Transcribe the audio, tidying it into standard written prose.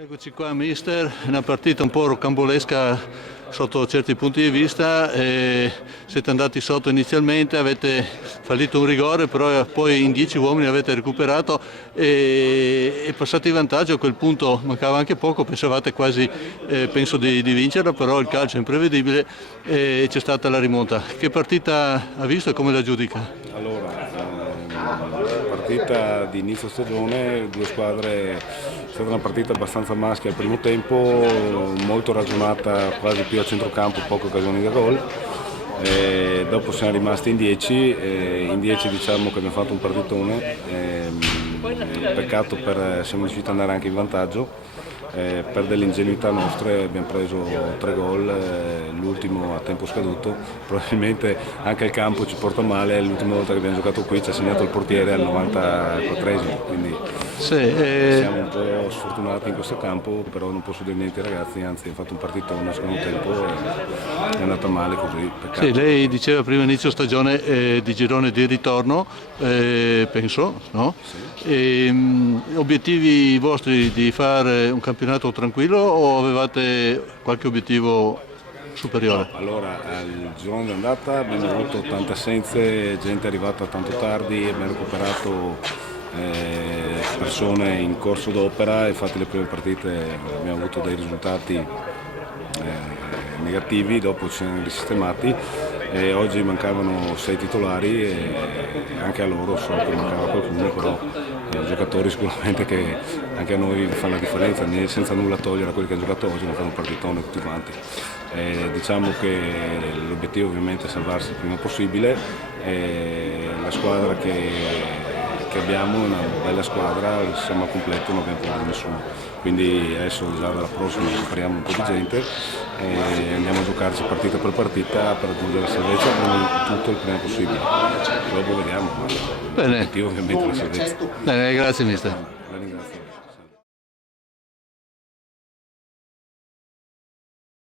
Eccoci qua mister, una partita un po' rocambolesca sotto certi punti di vista, siete andati sotto inizialmente, avete fallito un rigore, però poi in 10 uomini avete recuperato e passati in vantaggio. A quel punto mancava anche poco, pensavate quasi, penso di vincerla, però il calcio è imprevedibile e c'è stata la rimonta. Che partita ha visto e come la giudica? Allora, partita di inizio stagione, due squadre, è stata una partita abbastanza maschia al primo tempo, molto ragionata, quasi più a centrocampo, poche occasioni da gol. Dopo siamo rimasti in 10, diciamo che abbiamo fatto un partitone, peccato siamo riusciti ad andare anche in vantaggio. Per delle ingenuità nostre abbiamo preso 3 gol, l'ultimo a tempo scaduto, probabilmente anche il campo ci porta male, l'ultima volta che abbiamo giocato qui ci ha segnato il portiere al 94esimo, quindi siamo un po' sfortunati in questo campo, però non posso dire niente ai ragazzi, anzi hanno fatto un partitone nel secondo tempo e è andata male così, peccato. Sì, lei diceva prima inizio stagione di girone di ritorno, penso, no? Sì. Obiettivi vostri di fare un campionato tranquillo o avevate qualche obiettivo superiore? No, allora al girone d'andata abbiamo avuto tante assenze, gente è arrivata tanto tardi, abbiamo recuperato persone in corso d'opera, infatti le prime partite abbiamo avuto dei risultati negativi, dopo ci siamo risistemati. Oggi mancavano 6 titolari e anche a loro so che mancava qualcuno, però giocatori sicuramente che anche a noi fanno la differenza, senza nulla togliere a quelli che hanno giocato oggi, ma fanno un partitone tutti quanti. Diciamo che l'obiettivo ovviamente è salvarsi il prima possibile, la squadra che abbiamo è una bella squadra, siamo al completo, non abbiamo paura di nessuno, quindi adesso già dalla prossima recuperiamo un po' di gente e andiamo a giocarci partita per partita per raggiungere la salvezza prima di tutto il prima possibile, dopo vediamo, ma l'obiettivo ovviamente è la salvezza. Bene, grazie mister. La ringrazio.